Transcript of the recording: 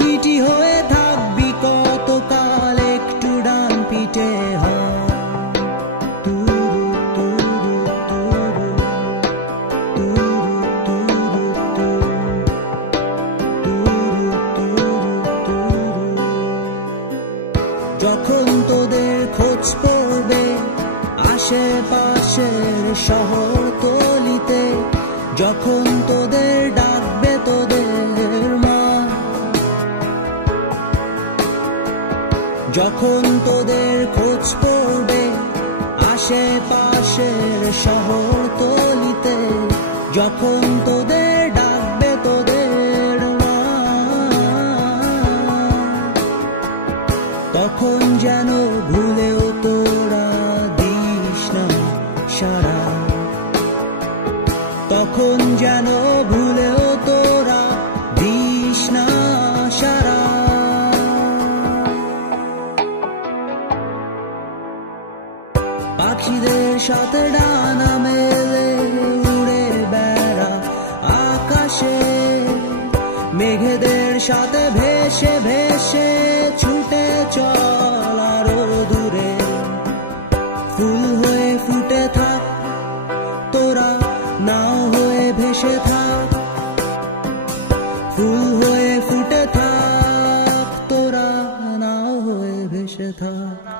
পাখিটি হয়ে থাকবি কতকাল একটু ডান পিঠে যখন তোদের খোঁজ পড়বে আশেপাশের শহরতলিতে, যখন তোদের ডাকবে তোদের মা, যখন তোদের খোঁজ পড়বে আশেপাশের শহরতলিতে, যখন তোদের ডাকবে তোদের মা, তখন যেন ভুলেও তোরা দিস না সারা, তখন যেন ভুলেও তোরা দিস না সারা। পাখিদের সাথে ডানা মেলে উড়ে বেড়া আকাশে, মেঘেদের সাথে ভেসে ভেসে ছুটে চল আরো দূরে। ফুল হয়ে ফুটে থাক তোরা, নাও হয়ে ভেসে থাক, ফুল হয়ে ফুটে থাক তোরা, নাও হয়ে ভেসে থাক।